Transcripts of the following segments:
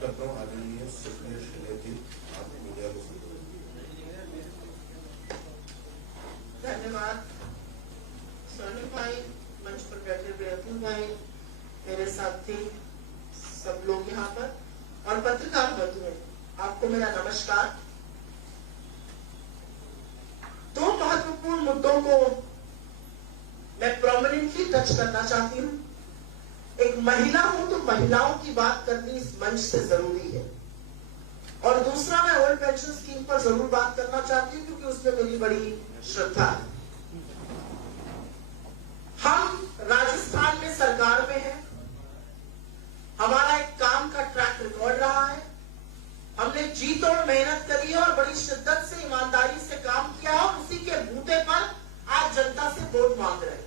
करता हूँ आदरणीय सुखदेव शिंदे जी, आप मीडिया को धन्यवाद। सोनू भाई, मंच पर बैठे हुए अतुल भाई, मेरे साथी सब लोग यहाँ पर और पत्रकार बंधुओं, आपको मेरा नमस्कार। दो महत्वपूर्ण मुद्दों को मैं प्रोमिनेंटली टच करना चाहती हूँ। एक महिला हूं तो महिलाओं की बात करनी इस मंच से जरूरी है, और दूसरा मैं ओल्ड पेंशन स्कीम पर जरूर बात करना चाहती हूँ क्योंकि उसमें मेरी बड़ी श्रद्धा है। हम राजस्थान में सरकार में हैं, हमारा एक काम का ट्रैक रिकॉर्ड रहा है, हमने जी तोड़ मेहनत करी है और बड़ी शिद्दत से ईमानदारी से काम किया है, और उसी के बूते पर आज जनता से वोट मांग रहे हैं।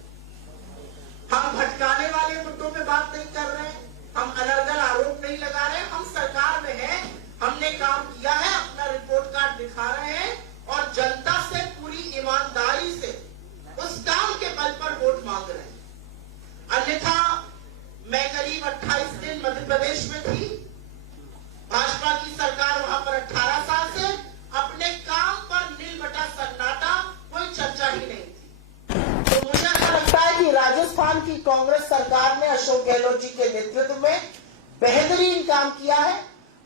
हम भटकाने वाले मुद्दों पे बात नहीं कर रहे हैं, हम अनर्गल आरोप नहीं लगा रहे हैं, हम सरकार में हैं, हमने काम किया है, अपना रिपोर्ट कार्ड दिखा रहे हैं और जनता से पूरी ईमानदारी से उस काम के बल पर वोट मांग रहे हैं। अन्यथा मैं करीब 28 दिन मध्य प्रदेश में थी, भाजपा की सरकार वहां पर 18 साल से, अपने काम पर नीलबटा सन्नाटा, कोई चर्चा ही नहीं थी। तो मुझे ऐसा लगता है कि राजस्थान की कांग्रेस सरकार ने अशोक गहलोत जी के नेतृत्व में बेहतरीन काम किया है।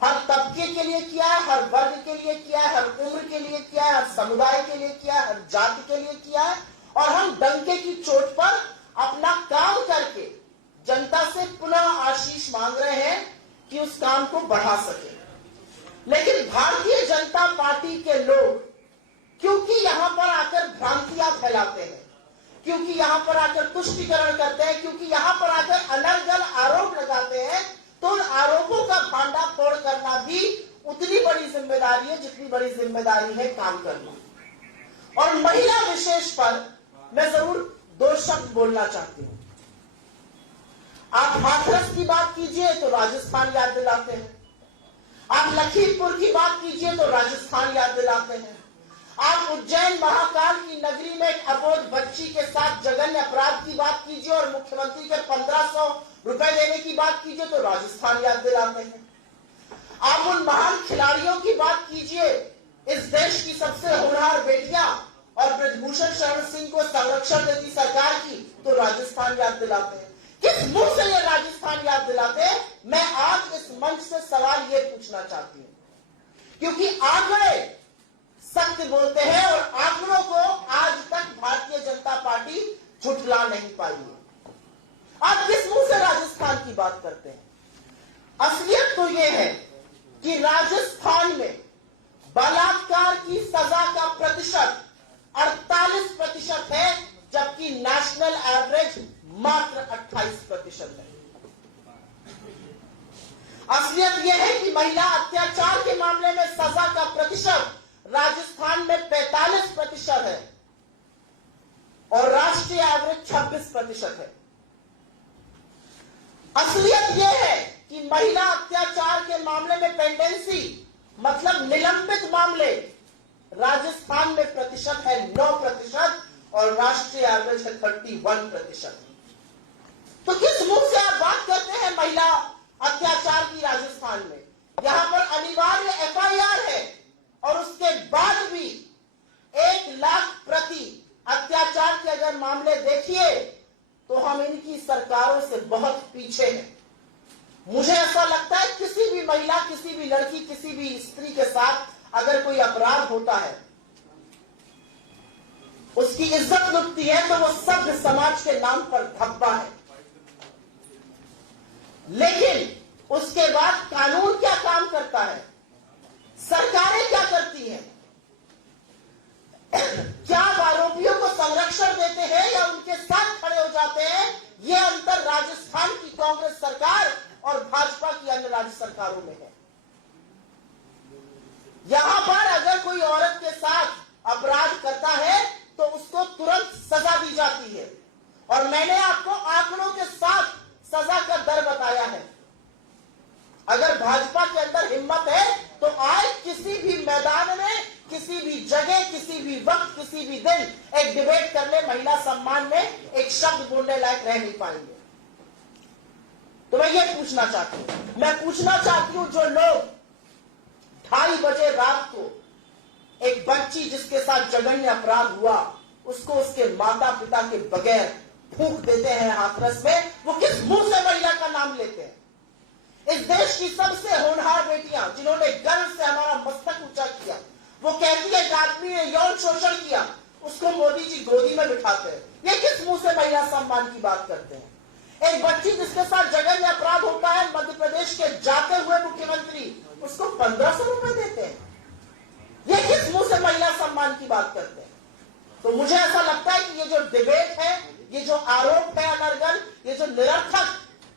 हर तबके के लिए किया है, हर वर्ग के लिए किया है, हर उम्र के लिए किया है, हर समुदाय के लिए किया है, हर जाति के लिए किया है, और हम डंके की चोट पर अपना काम करके जनता से पुनः आशीष मांग रहे हैं कि उस काम को बढ़ा सके। लेकिन भारतीय जनता पार्टी के लोग क्योंकि यहां पर आकर भ्रांतियां फैलाते हैं, क्योंकि यहां पर आकर तुष्टीकरण करते हैं, क्योंकि यहां पर आकर अनर्गल आरोप लगाते हैं, तो उन आरोपों का भांडाफोड़ करना भी उतनी बड़ी जिम्मेदारी है जितनी बड़ी जिम्मेदारी है काम करना। और महिला विशेष पर मैं जरूर दो शब्द बोलना चाहती हूं। आप हाथरस की बात कीजिए तो राजस्थान याद दिलाते हैं, आप लखीमपुर की बात कीजिए तो राजस्थान याद दिलाते हैं, आप उज्जैन महाकाल की नगरी में एक अबोध बच्ची के साथ जघन्य अपराध की बात कीजिए और मुख्यमंत्री के 1500 रुपए देने की बात कीजिए तो राजस्थान याद दिलाते हैं। आप उन महान खिलाड़ियों की बात कीजिए, इस देश की सबसे होनहार बेटियां और ब्रजभूषण शरण सिंह को संरक्षण देती सरकार की, तो राजस्थान याद दिलाते हैं। किस मुंह से ये राजस्थान याद दिलाते हैं? मैं आज इस मंच से सवाल ये पूछना चाहती हूं, क्योंकि आंकड़े सत्य बोलते हैं और आंकड़ों को आज तक भारतीय जनता पार्टी झुठला नहीं पाई है। आप किस मुंह से राजस्थान की बात करते हैं? असलियत तो यह है कि राजस्थान में बलात्कार की सजा का प्रतिशत 48% है, जबकि नेशनल एवरेज मात्र 28% है। असलियत यह है कि महिला अत्याचार के मामले में सजा का प्रतिशत राजस्थान में 45% है और राष्ट्रीय एवरेज 26% है। असलियत यह है कि महिला अत्याचार के मामले में पेंडेंसी मतलब निलंबित मामले राजस्थान में प्रतिशत है 9% और राष्ट्रीय एवरेज है 31%। तो किस मुंह से आप बात करते हैं महिला अत्याचार की राजस्थान में? यहां पर अनिवार्य एफआईआर है और उसके बाद भी 1 लाख प्रति अत्याचार के अगर मामले देखिए तो हम इनकी सरकारों से बहुत पीछे हैं। मुझे ऐसा लगता है किसी भी महिला, किसी भी लड़की, किसी भी स्त्री के साथ अगर कोई अपराध होता है, उसकी इज्जत लुटती है, तो वो सभ्य समाज के नाम पर धब्बा है। लेकिन उसके बाद कानून क्या काम करता है, सरकारें क्या करती हैं? क्या आरोपियों को संरक्षण देते हैं या उनके साथ खड़े हो जाते हैं? यह अंतर राजस्थान की कांग्रेस सरकार और भाजपा की अन्य राज्य सरकारों में है। यहां पर अगर कोई औरत के साथ अपराध करता है तो उसको तुरंत सजा दी जाती है, और मैंने आपको आंकड़ों के साथ सजा का दर बताया है। अगर भाजपा के अंदर हिम्मत है तो आज किसी भी मैदान में, किसी भी जगह, किसी भी वक्त, किसी भी दिन एक डिबेट करने, महिला सम्मान में एक शब्द बोलने लायक रह नहीं पाएंगे। तो मैं ये पूछना चाहती हूं। मैं पूछना चाहती हूं, जो लोग 2:30 बजे रात को एक बच्ची जिसके साथ जघन्य अपराध हुआ उसको उसके माता पिता के बगैर फूंक देते हैं हाथरस में, वो किस मुंह से महिला का नाम लेते हैं? इस देश की सबसे होनहार बेटियां जिन्होंने गर्व से हमारा मस्तक ऊंचा किया, वो कहती है एक आदमी ने यौन शोषण किया, उसको मोदी जी गोदी में बिठाते हैं। ये किस मुंह से महिला सम्मान की बात करते हैं? एक बच्ची जिसके साथ जघन्य अपराध होता है, मध्य प्रदेश के जाते हुए मुख्यमंत्री उसको 1500 रुपए देते हैं। ये किस मुंह से महिला सम्मान की बात करते हैं? तो मुझे ऐसा लगता है कि ये जो डिबेट है, ये जो आरोप है अनर्गल, ये जो निरर्थक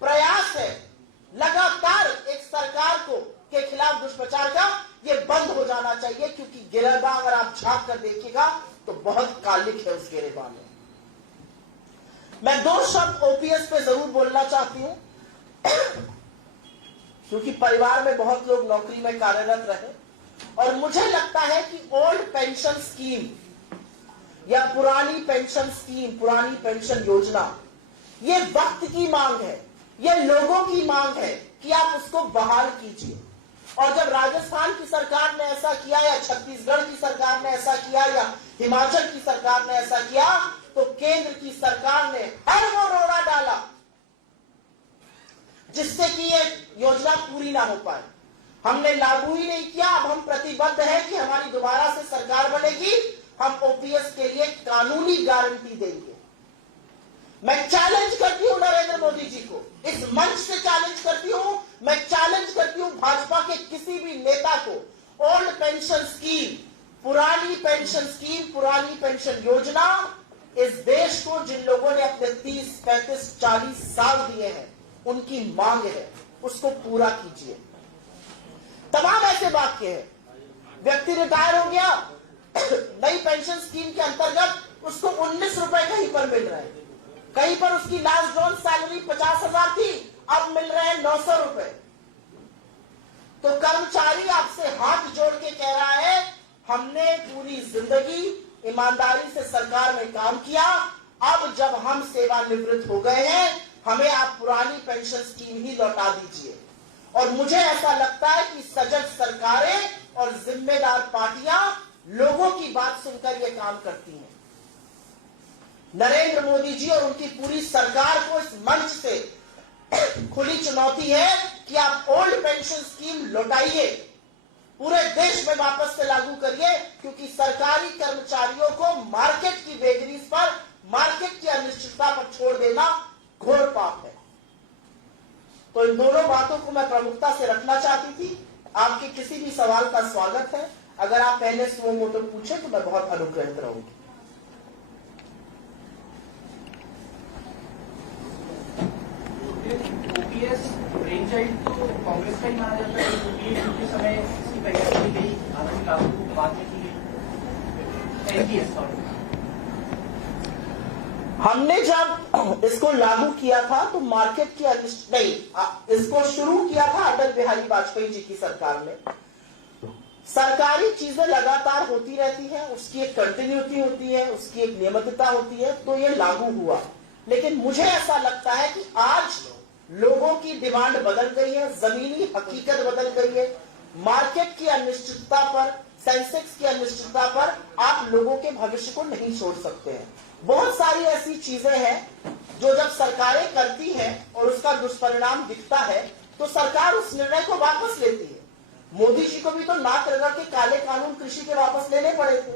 प्रयास है लगातार एक सरकार को के खिलाफ दुष्प्रचार का, ये बंद हो जाना चाहिए, क्योंकि गिरेबान अगर आप झांक कर देखिएगा तो बहुत कालिक है उस गिरेबान में। मैं 2 शब्द ओपीएस पे जरूर बोलना चाहती हूं, क्योंकि परिवार में बहुत लोग नौकरी में कार्यरत रहे और मुझे लगता है कि ओल्ड पेंशन स्कीम या पुरानी पेंशन स्कीम, पुरानी पेंशन योजना, ये वक्त की मांग है, ये लोगों की मांग है कि आप उसको बहाल कीजिए। और जब राजस्थान की सरकार ने ऐसा किया या छत्तीसगढ़ की सरकार ने ऐसा किया या हिमाचल की सरकार ने ऐसा किया, तो केंद्र की सरकार ने हर वो रोड़ा डाला जिससे कि ये योजना पूरी ना हो पाए। हमने लागू ही नहीं किया। अब हम प्रतिबद्ध हैं कि हमारी दोबारा से सरकार बनेगी, हम ओपीएस के लिए कानूनी गारंटी देंगे। मैं चैलेंज करती हूं नरेंद्र मोदी जी को, इस मंच से चैलेंज करती हूं, मैं चैलेंज करती हूं भाजपा के किसी भी नेता को, ओल्ड पेंशन स्कीम, पुरानी पेंशन स्कीम, पुरानी पेंशन योजना, इस देश को जिन लोगों ने अपने 30, 35, 40 साल दिए हैं, उनकी मांग है, उसको पूरा कीजिए। तमाम ऐसे वाक्य हैं, व्यक्ति रिटायर हो गया, नई पेंशन स्कीम के अंतर्गत उसको 19 रुपए कहीं पर मिल रहे हैं, कहीं पर उसकी लास्ट ड्रॉन सैलरी 50,000 थी, अब मिल रहे हैं 900 रुपए। तो कर्मचारी आपसे हाथ जोड़ के कह रहा है, हमने पूरी जिंदगी ईमानदारी से सरकार में काम किया, अब जब हम सेवानिवृत्त हो गए हैं, हमें आप पुरानी पेंशन स्कीम ही लौटा दीजिए। और मुझे ऐसा लगता है कि सजग सरकारें और जिम्मेदार पार्टियां लोगों की बात सुनकर यह काम करती हैं। नरेंद्र मोदी जी और उनकी पूरी सरकार को इस मंच से खुली चुनौती है कि आप ओल्ड पेंशन स्कीम लौटाइए, पूरे देश में वापस से लागू करिए, क्योंकि सरकारी कर्मचारियों को मार्केट की वेगरीज पर, मार्केट की अनिश्चितता पर छोड़ देना घोर पाप है। तो इन दोनों बातों को मैं प्रमुखता से रखना चाहती थी। आपके किसी भी सवाल का स्वागत है। अगर आप पहले सुओ मोटो पूछे तो मैं बहुत अनुग्रहित रहूंगी। ओपीएस ब्रेन चाइल्ड तो कांग्रेस का ही माना जाता है। ओपीएस के समय इसकी तैयारी की गई, हालांकि लागू बाद में की गई। एनपीएस हमने जब इसको लागू किया था तो मार्केट की नहीं, इसको शुरू किया था अटल बिहारी वाजपेयी जी की सरकार ने। सरकारी चीजें लगातार होती रहती हैं, उसकी एक कंटिन्यूटी होती है, उसकी एक नियमितता होती है, तो ये लागू हुआ। लेकिन मुझे ऐसा लगता है कि आज लोगों की डिमांड बदल गई है, जमीनी हकीकत बदल गई है। मार्केट की अनिश्चितता पर, सेंसेक्स की अनिश्चितता पर आप लोगों के भविष्य को नहीं छोड़ सकते हैं। बहुत सारी ऐसी चीजें हैं जो जब सरकारें करती हैं और उसका दुष्परिणाम दिखता है तो सरकार उस निर्णय को वापस लेती है। मोदी जी को भी तो नाक रगड़ के काले कानून कृषि के वापस लेने पड़े थे।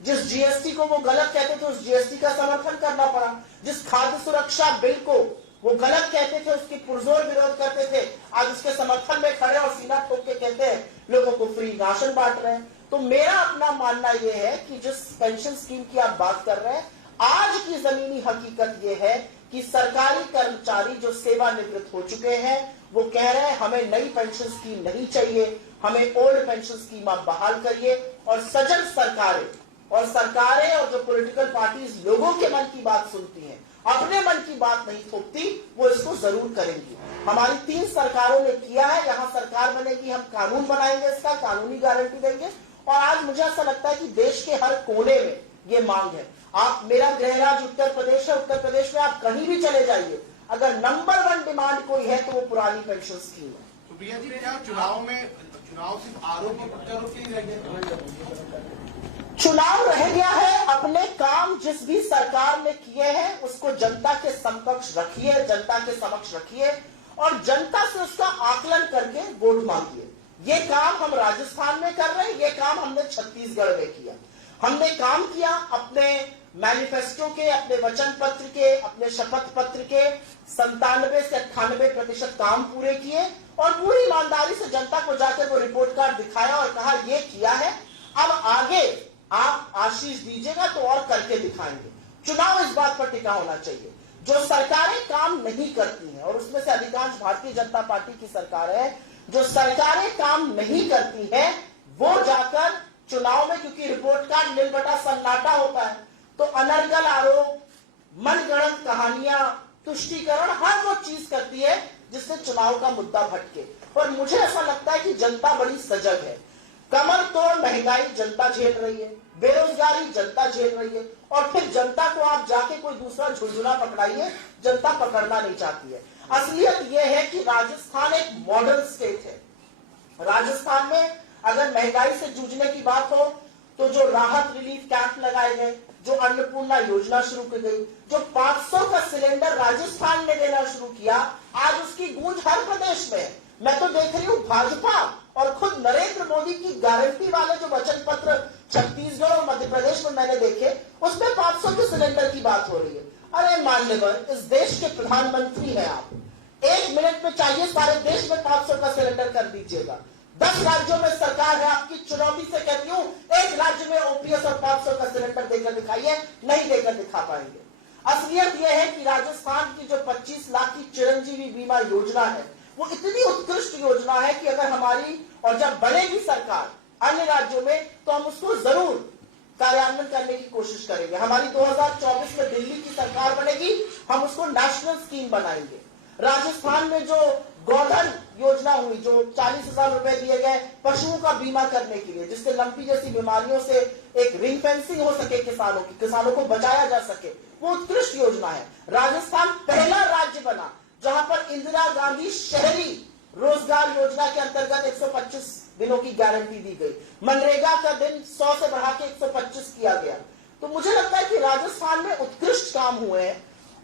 जिस जीएसटी को वो गलत कहते थे, उस जीएसटी का समर्थन करना पड़ा। जिस खाद्य सुरक्षा बिल को वो गलत कहते थे, उसकी पुरजोर विरोध करते थे, आज उसके समर्थन में खड़े और सीना ठोक के कहते हैं लोगों को फ्री राशन बांट रहे हैं। तो मेरा अपना मानना यह है कि जिस पेंशन स्कीम की आप बात कर रहे हैं, आज की जमीनी हकीकत यह है कि सरकारी कर्मचारी जो सेवानिवृत्त हो चुके हैं वो कह रहे हैं हमें नई पेंशन स्कीम नहीं चाहिए, हमें ओल्ड पेंशन स्कीम आप बहाल करिए। और सजग सरकारें और जो पॉलिटिकल पार्टीज लोगों के मन की बात सुनती हैं, अपने मन की बात नहीं थोपती, वो इसको जरूर करेंगी। हमारी 3 सरकारों ने किया है। यहां सरकार बनेगी, हम कानून बनाएंगे, इसका कानूनी गारंटी देंगे। और आज मुझे ऐसा लगता है कि देश के हर कोने में ये मांग है। आप, मेरा गृह राज्य उत्तर प्रदेश है, उत्तर प्रदेश में आप कहीं भी चले जाइए, अगर नंबर 1 डिमांड कोई है तो वो पुरानी पेंशन स्कीम है। सुप्रिया जी, क्या चुनाव सिर्फ आरोप और प्रत्यारोप के ही रह गए? चुनाव रह गया है, अपने काम जिस भी सरकार ने किए हैं उसको जनता के समक्ष रखिए, जनता के समक्ष रखिए और जनता से उसका आकलन करके वोट मांगिए। ये काम हम राजस्थान में कर रहे हैं, ये काम हमने छत्तीसगढ़ में किया। हमने काम किया अपने मैनिफेस्टो के, अपने वचन पत्र के, अपने शपथ पत्र के 97 से 98% काम पूरे किए और पूरी ईमानदारी से जनता को जाकर वो रिपोर्ट कार्ड दिखाया और कहा ये किया है, अब आगे आप आशीष दीजिएगा तो और करके दिखाएंगे। चुनाव इस बात पर टिका होना चाहिए। जो सरकारें काम नहीं करती हैं, और उसमें से अधिकांश भारतीय जनता पार्टी की सरकार है, जो सरकारें काम नहीं करती हैं वो जाकर चुनाव में, क्योंकि रिपोर्ट कार्ड नीलबटा सन्नाटा होता है, तो अनर्गल आरोप, मनगढ़ंत कहानियां, तुष्टीकरण, हर वो चीज करती है जिससे चुनाव का मुद्दा भटके। और मुझे ऐसा लगता है कि जनता बड़ी सजग है। कमर तोड़ महंगाई जनता झेल रही है, बेरोजगारी जनता झेल रही है और फिर जनता को आप जाके कोई दूसरा झुंझुना पकड़ाइए, जनता पकड़ना नहीं चाहती है। असलियत यह है कि राजस्थान एक मॉडल स्टेट है। राजस्थान में अगर महंगाई से जूझने की बात हो तो जो राहत रिलीफ कैंप लगाए गए, जो अन्नपूर्णा योजना शुरू की गई, जो 500 का सिलेंडर राजस्थान ने देना शुरू किया, आज उसकी गूंज हर प्रदेश में है। मैं तो देख रही हूं भाजपा और खुद नरेंद्र मोदी की गारंटी वाले जो वचन पत्र छत्तीसगढ़ और मध्य प्रदेश में मैंने देखे, उसमें 500 के सिलेंडर की बात हो रही है। अरे माननीय, इस देश के प्रधानमंत्री हैं आप, 1 मिनट में चाहिए सारे देश में 500 का सिलेंडर कर दीजिएगा। 10 राज्यों में सरकार है आपकी, चुनौती से कहती हूं, एक राज्य में ओपीएस और 500 का सिलेंडर देकर दिखाइए, नहीं देकर दिखा पाएंगे। असलियत यह है कि राजस्थान की जो 25 लाख की चिरंजीवी बीमा योजना है वो इतनी उत्कृष्ट योजना है कि अगर हमारी और जब बनेगी सरकार अन्य राज्यों में तो हम उसको जरूर कार्यान्वयन करने की कोशिश करेंगे। हमारी 2024 में दिल्ली की सरकार बनेगी, हम उसको नेशनल स्कीम बनाएंगे। राजस्थान में जो गोधन योजना हुई, जो 40,000 रुपए दिए गए पशुओं का बीमा करने के लिए, जिससे लंपी जैसी बीमारियों से एक रिंग फेंसिंग हो सके किसानों को बचाया जा सके, वो उत्कृष्ट योजना है। राजस्थान पहला राज्य बना जहां पर इंदिरा गांधी शहरी रोजगार योजना के अंतर्गत 125 दिनों की गारंटी दी गई। मनरेगा का दिन 100 से बढ़ा के 125 किया गया। तो मुझे लगता है कि राजस्थान में उत्कृष्ट काम हुए हैं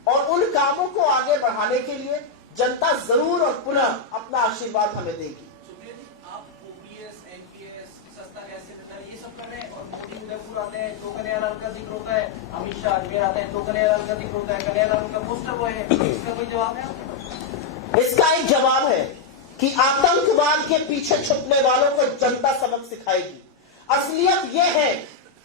और उन कामों को आगे बढ़ाने के लिए जनता जरूर और पुनः अपना आशीर्वाद हमें देगी। सुप्रिया जी, आप ओपीएस, एनपीएस, सस्ता गैस सिलेंडर ये सब कर रहे हैं और मोदी उदयपुर आते हैं, 2 कन्हैयालाल का जिक्र होता है, अमित शाह अजमेर आते हैं, 2 कन्हैयालाल का जिक्र होता है, कन्हैयालाल का पोस्टर वो है, इसका कोई जवाब है? इसका एक जवाब है कि आतंकवाद के पीछे छुपने वालों को जनता सबक सिखाएगी। असलियत यह है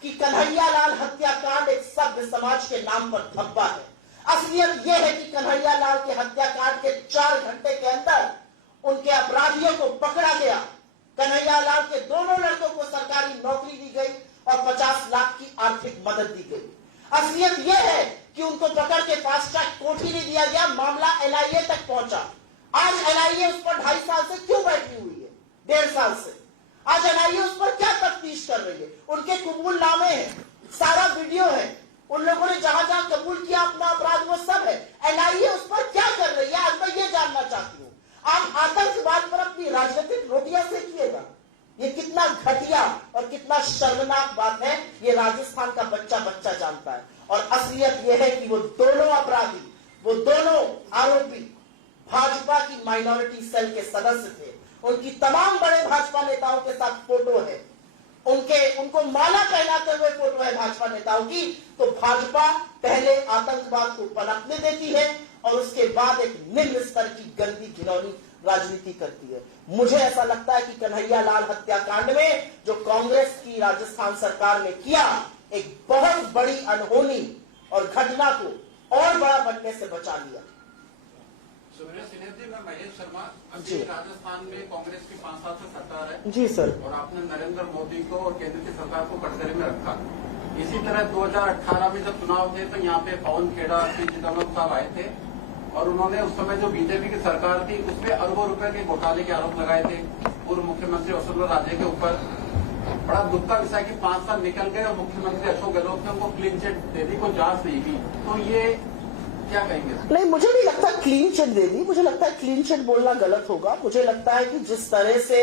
कि कन्हैयालाल हत्याकांड एक सभ्य समाज के नाम पर धब्बा है। असलियत यह है कि कन्हैयालाल के हत्याकांड के 4 घंटे के अंदर उनके अपराधियों को पकड़ा गया। कन्हैयालाल के दोनों लड़कों को सरकारी नौकरी दी गई और 50 लाख की आर्थिक मदद दी गई। असलियत यह है कि उनको पकड़ के फास्ट ट्रैक कोर्ट ही नहीं दिया गया, मामला एनआईए तक पहुंचा। आज एनआईए उस पर 2.5 साल से क्यों बैठी हुई है? 1.5 साल से आज एनआईए उस पर क्या तफ्तीश कर रही है? उनके कबूलनामे हैं, सारा वीडियो है, उन लोगों ने जहां जहां कबूल किया अपना अपराध वो सब है। एनआईए उस पर क्या कर रही है? आज मैं ये जानना चाहती हूं। आप आतंकवाद पर अपनी राजनीतिक रोटियां सेकिएगा। ये कितना घटिया और कितना शर्मनाक बात है, ये राजस्थान का बच्चा बच्चा जानता है। और असलियत यह है कि वो दोनों अपराधी, वो दोनों आरोपी भाजपा की माइनॉरिटी सेल के सदस्य थे। उनकी तमाम बड़े भाजपा नेताओं के साथ फोटो है, उनको माला पहनाते हुए फोटो है भाजपा नेताओं की। तो भाजपा पहले आतंकवाद को पनपने देती है और उसके बाद एक निम्न स्तर की गंदी घिनौनी राजनीति करती है। मुझे ऐसा लगता है कि कन्हैयालाल हत्याकांड में जो कांग्रेस की राजस्थान सरकार ने किया, एक बहुत बड़ी अनहोनी और घटना को और बड़ा बनने से बचा लिया। सुप्रिया सिन्हा जी, मैं महेश शर्मा। जी। अभी राजस्थान में कांग्रेस की 5 साल से सरकार है। जी सर। और आपने नरेंद्र मोदी को और केंद्र की सरकार को कटघरे में रखा। इसी तरह 2018 में जब चुनाव थे तो यहाँ पे पवन खेड़ा, पी चिदम्बरम साहब आए थे और उन्होंने उस समय जो बीजेपी की सरकार थी उसमें अरबों रुपए के घोटाले के आरोप लगाए थे पूर्व मुख्यमंत्री वसुंधरा राजे के ऊपर। बड़ा दुख का विषय कि 5 साल निकल गए और मुख्यमंत्री अशोक गहलोत ने उनको क्लीन चिट दे दी, कोई जांच नहीं की। तो ये क्या कहेंगे? नहीं, मुझे नहीं लगता क्लीन चिट दे दी। मुझे लगता है क्लीन चिट बोलना गलत होगा। मुझे लगता है कि जिस तरह से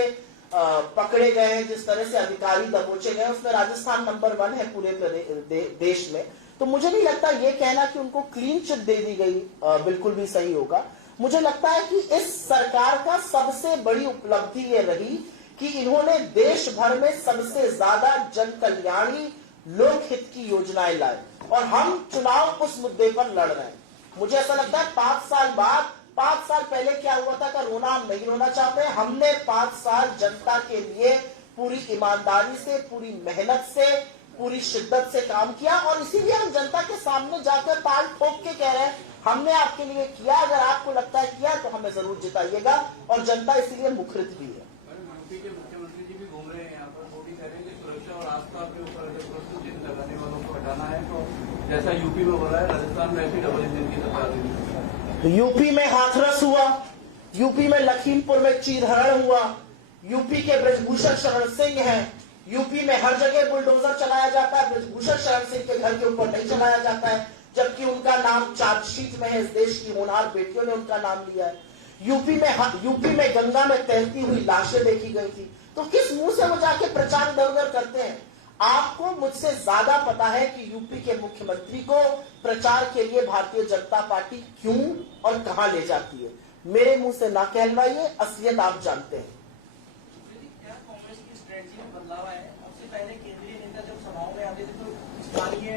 पकड़े गए हैं, जिस तरह से अधिकारी दबोचे गए, उसमें राजस्थान नंबर 1 है पूरे देश में। तो मुझे नहीं लगता ये कहना कि उनको क्लीन चिट दे दी गई बिल्कुल भी सही होगा। मुझे लगता है कि इस सरकार का सबसे बड़ी उपलब्धि ये रही कि इन्होंने देश भर में सबसे ज्यादा जन कल्याणी लोकहित की योजनाएं लाई और हम चुनाव उस मुद्दे पर लड़ रहे हैं। मुझे ऐसा लगता है 5 साल बाद, 5 साल पहले क्या हुआ था का रोना हम नहीं रोना चाहते। हमने 5 साल जनता के लिए पूरी ईमानदारी से, पूरी मेहनत से, पूरी शिद्दत से काम किया और इसीलिए हम जनता के सामने जाकर ताल ठोक के कह रहे हैं हमने आपके लिए किया। अगर आपको लगता है किया तो हमें जरूर जिताइएगा और जनता इसीलिए मुखरित भी है। यूपी के मुख्यमंत्री जी भी घूम रहे हैं यहाँ पर, मोदी कह रहे हैं कि सुरक्षा और आस्था के ऊपर प्रश्न चिन्ह लगाने वालों को हटाना है। तो जैसा यूपी में हो रहा है, राजस्थान में ऐसी डबल इंजन की सरकार देगी। यूपी में हाथरस हुआ, यूपी में लखीमपुर में चीरहरण हुआ, यूपी के ब्रजभूषण शरण सिंह हैं, यूपी में हर जगह बुलडोजर चलाया जाता है, ब्रजभूषण शरण सिंह के घर के ऊपर नहीं चलाया जाता है, जबकि उनका नाम चार्जशीट में है। इस देश की होनहार बेटियों ने उनका नाम लिया है। यूपी में गंगा में तैरती हुई लाशें देखी गई थी। तो किस मुंह से वो जाके प्रचार इधर उधर करते हैं? आपको मुझसे ज्यादा पता है कि यूपी के मुख्यमंत्री को प्रचार के लिए भारतीय जनता पार्टी क्यों और कहां ले जाती है। मेरे मुंह से ना कहलवाइए, असलियत आप जानते हैं। क्या कांग्रेस की स्ट्रेटजी में बदलाव आया है? सबसे पहले केंद्रीय नेता जब सभाओं में आते थे तो स्थानीय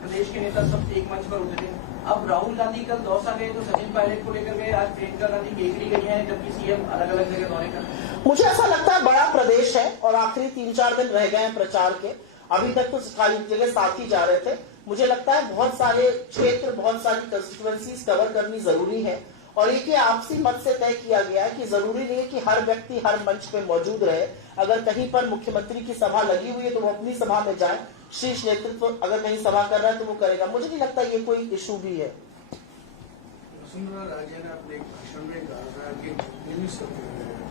प्रदेश के नेता सब एक मंच पर उठे थे। अब राहुल गांधी कल दौसा गए तो सचिन पायलट को लेकर गए, आज प्रियंका गांधी केकड़ी गई है, जबकि सीएम अलग अलग जगह दौरे कर रहे हैं। मुझे ऐसा लगता है बड़ा प्रदेश है और आखिरी 3-4 दिन रह गए हैं प्रचार के। अभी तक तो खाली जगह साथ ही जा रहे थे। मुझे लगता है बहुत सारे क्षेत्र, बहुत सारी कंस्टिट्यूएंसीज कवर करनी जरूरी है और ये आपसी मत से तय किया गया है कि जरूरी नहीं है कि हर व्यक्ति हर मंच पे मौजूद रहे। अगर कहीं पर मुख्यमंत्री की सभा लगी हुई है तो वो अपनी सभा में जाए, शीर्ष नेतृत्व अगर कहीं सभा कर रहा है तो वो करेगा। मुझे नहीं लगता ये कोई इशू भी है। वसुंधरा राजे ने अपने एक भाषण में कहा था कि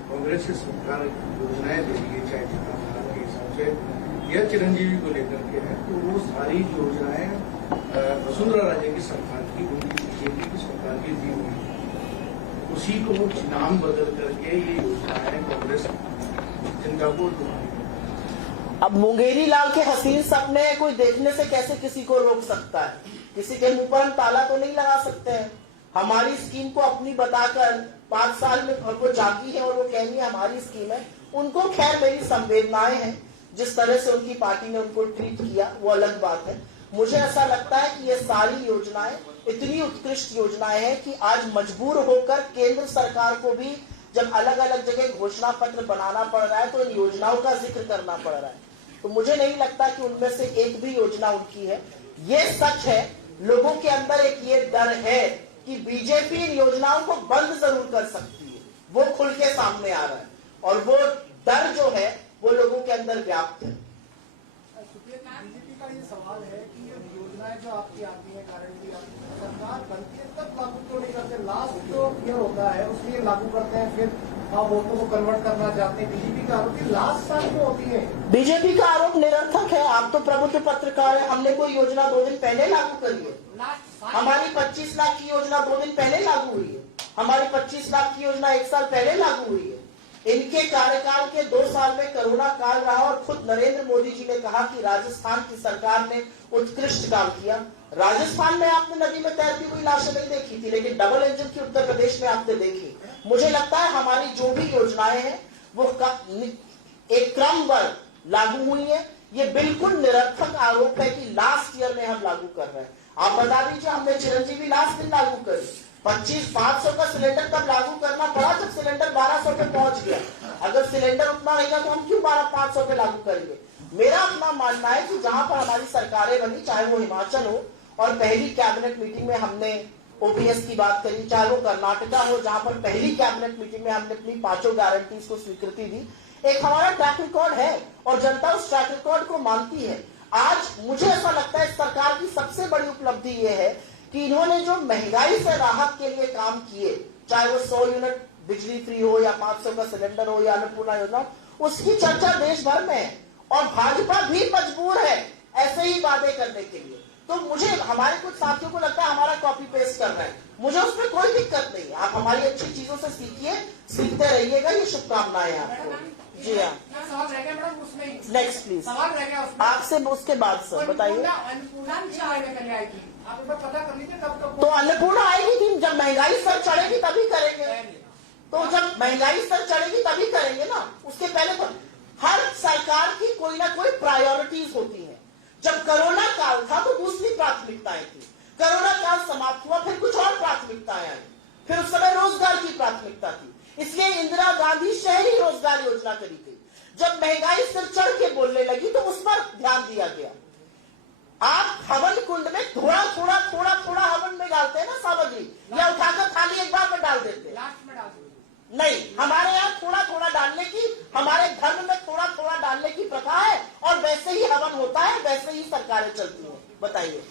कांग्रेस की सरकार योजनाएं दे रही है, चाहे जितना के हिसाब से या चिरंजीवी को लेकर के है, तो वो सारी योजनाएं वसुंधरा राजे की सरकार की, उनकी बीजेपी की सरकार की दी हुई है। उसी को नाम बदल करके ये योजनाएं कांग्रेस जनता को लुभाई। अब मुंगेरी लाल के हसीन सपने कोई देखने से कैसे किसी को रोक सकता है? किसी के मुंह पर हम ताला तो नहीं लगा सकते हैं। हमारी स्कीम को अपनी बताकर 5 साल में हमको जाती है और वो कह रही है हमारी स्कीम है। उनको खैर मेरी संवेदनाएं हैं, जिस तरह से उनकी पार्टी ने उनको ट्रीट किया वो अलग बात है। मुझे ऐसा लगता है कि ये सारी योजनाएं इतनी उत्कृष्ट योजनाएं हैं कि आज मजबूर होकर केंद्र सरकार को भी जब अलग अलग जगह घोषणा पत्र बनाना पड़ रहा है तो इन योजनाओं का जिक्र करना पड़ रहा है। तो मुझे नहीं लगता कि उनमें से एक भी योजना उनकी है। ये सच है, लोगों के अंदर एक ये डर है कि बीजेपी इन योजनाओं को बंद जरूर कर सकती है, वो खुल के सामने आ रहा है और वो डर जो है वो लोगों के अंदर व्याप्त है। बीजेपी का ये सवाल है कि ये योजनाएं जो आपकी आती है गारंटी सरकार बनती है तब लागू क्यों नहीं करते? लास्ट जो ईयर होता है उसमें लागू करते हैं, फिर आप वोटों को कन्वर्ट करना चाहते हैं। बीजेपी का आरोप लास्ट साल क्यों होती है? बीजेपी का आरोप निरर्थक है। आप तो प्रबुद्ध पत्रकार है। हमने कोई योजना 2 दिन पहले लागू करी है। हमारी 25 लाख की योजना 2 दिन पहले लागू हुई है। हमारी 25 लाख की योजना 1 साल पहले लागू हुई है। इनके कार्यकाल के 2 साल में कोरोना काल रहा और खुद नरेंद्र मोदी जी ने कहा कि राजस्थान की सरकार ने उत्कृष्ट काम किया। राजस्थान में आपने नदी में तैरती हुई लाशें नहीं देखी थी, लेकिन डबल इंजन की उत्तर प्रदेश में आपने देखी। मुझे लगता है हमारी जो भी योजनाएं हैं वो एक क्रमबद्ध लागू हुई है। ये बिल्कुल निरर्थक आरोप है कि लास्ट ईयर में हम लागू कर रहे हैं। आप बता दीजिए, हमने चिरंजीवी लास्ट दिन लागू करी। 500 का सिलेंडर तब लागू करना पड़ा जब सिलेंडर 1200 पे पहुंच गया। अगर सिलेंडर उतना रहेगा तो हम क्यों 500 पे लागू करेंगे? मेरा अपना मानना है कि जहां पर हमारी सरकारें बनी, चाहे वो हिमाचल हो और पहली कैबिनेट मीटिंग में हमने ओपीएस की बात करी, चाहे वो कर्नाटका हो जहां पर पहली कैबिनेट मीटिंग में हमने अपनी 5 गारंटीज को स्वीकृति दी। एक हमारा ट्रैक रिकॉर्ड है और जनता उस ट्रैक रिकॉर्ड को मानती है। आज मुझे ऐसा लगता है सरकार की सबसे बड़ी उपलब्धि यह है कि इन्होंने जो महंगाई से राहत के लिए काम किए, चाहे वो 100 यूनिट बिजली फ्री हो या 500 का सिलेंडर हो या अन्नपूर्णा योजना, उसकी चर्चा देश भर में है और भाजपा भी मजबूर है ऐसे ही वादे करने के लिए। तो मुझे हमारे कुछ साथियों को लगता है हमारा कॉपी पेस्ट कर रहे हैं, मुझे उसमें कोई दिक्कत नहीं है। आप हमारी अच्छी चीजों से सीखिए, सीखते रहिएगा। ये शुभकामनाएं आपको। जी हाँ, सवाल रह गया मैडम उसमें, नेक्स्ट प्लीज। सवाल रह गया उसमें आपसे उसके बाद सर बताइए। अन्नपूर्णा 6 महीने के लिए आएगी, आप एक बार पता कर लीजिए कब तक। तो अन्नपूर्णा आएगी कि जब महंगाई स्तर चढ़ेगी तभी करेंगे। तो जब महंगाई स्तर चढ़ेगी तभी करेंगे ना, उसके पहले तो हर सरकार की कोई ना कोई प्रायोरिटीज होती है। जब कोरोना काल था तो दूसरी प्राथमिकताएं थी, कोरोना काल समाप्त हुआ फिर कुछ और प्राथमिकताएं आई, फिर उस समय रोजगार की प्राथमिकता थी, इसलिए इंदिरा गांधी शहरी रोजगार योजना करी गई। जब महंगाई सिर चढ़ के बोलने लगी तो उस पर ध्यान दिया गया। आप हवन कुंड में थोड़ा थोड़ा थोड़ा थोड़ा हवन में डालते हैं ना सामग्री, या उठाकर थाली एक बार में डाल देते हैं? लास्ट में डाल दीजिए। नहीं, हमारे यहाँ थोड़ा थोड़ा डालने की, हमारे धर्म में थोड़ा थोड़ा डालने की प्रथा है, और वैसे ही हवन होता है, वैसे ही सरकारें चलती हैं। बताइए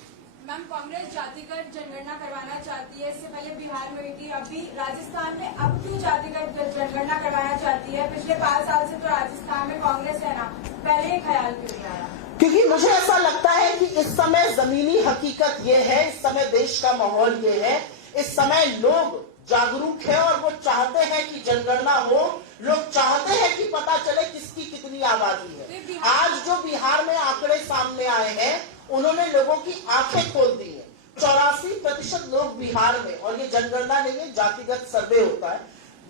मैम, कांग्रेस जातिगत जनगणना करवाना चाहती है, इससे पहले बिहार में हुई थी, अभी राजस्थान में अब क्यों जातिगत जनगणना करवाना चाहती है? पिछले 5 साल से तो राजस्थान में कांग्रेस है ना, पहले ये ख्याल क्यों नहीं आया? क्योंकि मुझे ऐसा लगता है कि इस समय जमीनी हकीकत ये है, इस समय देश का माहौल ये है, इस समय लोग जागरूक है और वो चाहते हैं कि जनगणना हो, लोग चाहते हैं कि पता चले किसकी कितनी आबादी है। आज जो बिहार में आंकड़े सामने आए हैं उन्होंने लोगों की आंखें खोल दी है। 84% लोग बिहार में, और ये जनगणना नहीं है, जातिगत सर्वे होता है,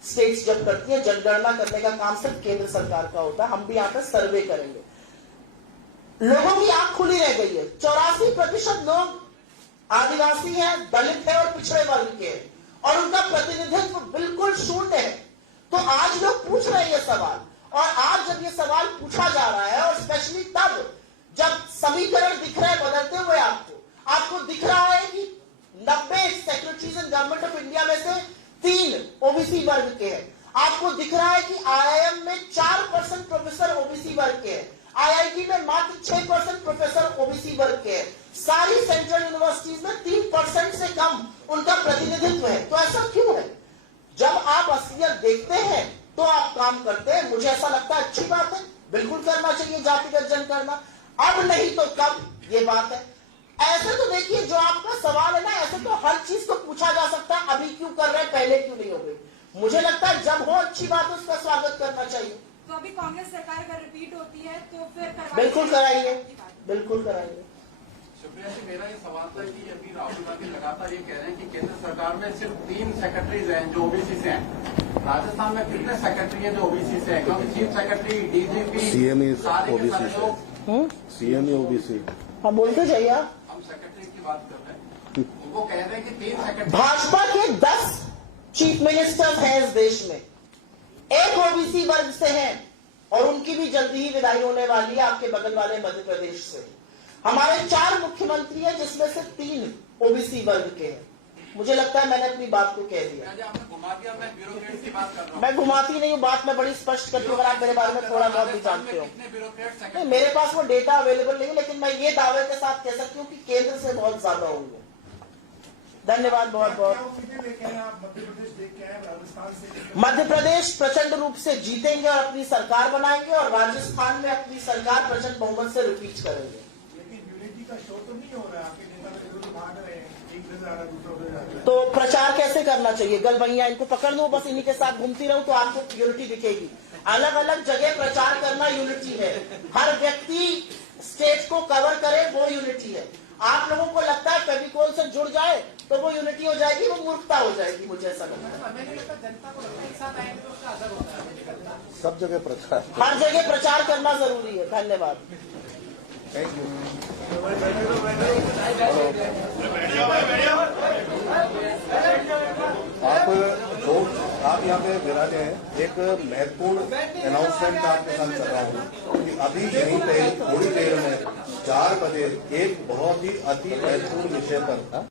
स्टेट्स जब करती है, जनगणना करने का काम सिर्फ केंद्र सरकार का होता है, हम भी यहाँ पे सर्वे करेंगे। लोगों की आंख खुली रह गई है। 84% लोग आदिवासी हैं, दलित है और पिछड़े वर्ग के हैं, और उनका प्रतिनिधित्व बिल्कुल शून्य है। तो आज लोग पूछ रहे हैं ये सवाल, और आज जब ये सवाल पूछा जा रहा है, और स्पेशली तब जब समीकरण दिख रहे हैं बदलते हुए, आपको दिख रहा है कि 90 secretaries in government of India में से 3 ओबीसी वर्ग के हैं। आपको दिख रहा है कि IIM में 4% प्रोफेसर ओबीसी वर्ग के हैं, IIT में मात्र 6% प्रोफेसर ओबीसी वर्ग के हैं, सारी सेंट्रल यूनिवर्सिटीज में 3% से कम उनका प्रतिनिधित्व है। तो ऐसा क्यों है? जब आप असलियत देखते हैं तो आप काम करते हैं। मुझे ऐसा लगता है अच्छी बात है, बिल्कुल करना चाहिए जातिगत जनगणना, अब नहीं तो कब, ये बात है। ऐसे तो देखिए, जो आपका सवाल है ना, ऐसे तो हर चीज को पूछा जा सकता है, अभी क्यों कर रहे हैं, पहले क्यों नहीं हो गई। मुझे लगता है जब हो अच्छी बात है, उसका स्वागत करना चाहिए। तो अभी कांग्रेस सरकार अगर रिपीट होती है तो फिर बिल्कुल कराइए, बिल्कुल कराइए। सुप्रिया जी, मेरा ये सवाल था कि अभी राहुल गांधी लगातार ये कह रहे हैं कि केंद्र सरकार में सिर्फ 3 सेक्रेटरीज हैं जो ओबीसी से हैं। राजस्थान में कितने सेक्रेटरी हैं जो ओबीसी से हैं? क्योंकि चीफ सेक्रेटरी, डीजीपी, सीएम सारे के सारे लोग सीएम ओबीसी। हाँ, बोलते जाइए। हम सेक्रेटरी की बात कर रहे हैं, वो कह रहे हैं कि 3 सेक्रेटरी। भाजपा के 10 चीफ मिनिस्टर्स हैं इस देश में, 1 ओबीसी वर्ग से हैं, और उनकी भी जल्दी ही विदाई होने वाली है आपके बगल वाले मध्य प्रदेश से। हमारे 4 मुख्यमंत्री हैं जिसमें से 3 ओबीसी वर्ग के हैं। मुझे लगता है मैंने अपनी बात को कह दिया। आपने घुमा दिया, मैं ब्यूरोक्रेट की बात कर रहा हूँ। मैं घुमाती नहीं हूँ बात, मैं बड़ी स्पष्ट करती हूँ, अगर आप मेरे बारे में थोड़ा बहुत भी जानते हो। कितने ब्यूरोक्रेट नहीं, मेरे पास वो डेटा अवेलेबल नहीं है, लेकिन मैं ये दावे के साथ कह सकती हूँ कि केंद्र से बहुत ज्यादा होंगे। धन्यवाद बहुत बहुत। मध्य प्रदेश प्रचंड रूप से जीतेंगे और अपनी सरकार बनाएंगे, और राजस्थान में अपनी सरकार प्रचंड बहुमत से रिपीट करेंगे। शो तो नहीं हो रहा, आपके नेता विरोध भाग रहे हैं, एक से ज्यादा दूसरों से ज्यादा। तो प्रचार कैसे करना चाहिए? गलबैया इनको पकड़ लो, बस इन्हीं के साथ घूमती रहूं तो आपको यूनिटी दिखेगी। अलग अलग जगह प्रचार करना यूनिटी है, हर व्यक्ति स्टेट को कवर करे वो यूनिटी है। आप लोगों को लगता है फेविकोल से जुड़ जाए तो वो यूनिटी हो जाएगी, वो मूर्खता हो जाएगी। मुझे ऐसा लगता है जनता को लगता है एक साथ आएंगे तो उसका असर होता है। सब जगह प्रचार, हर जगह प्रचार करना जरूरी है। धन्यवाद। Thank you. आप यहाँ पे विराजे हैं, एक महत्वपूर्ण अनाउंसमेंट आपके साथ कर रहा हूँ कि अभी यहीं पे थोड़ी देर में 4 बजे एक बहुत ही अति महत्वपूर्ण विषय पर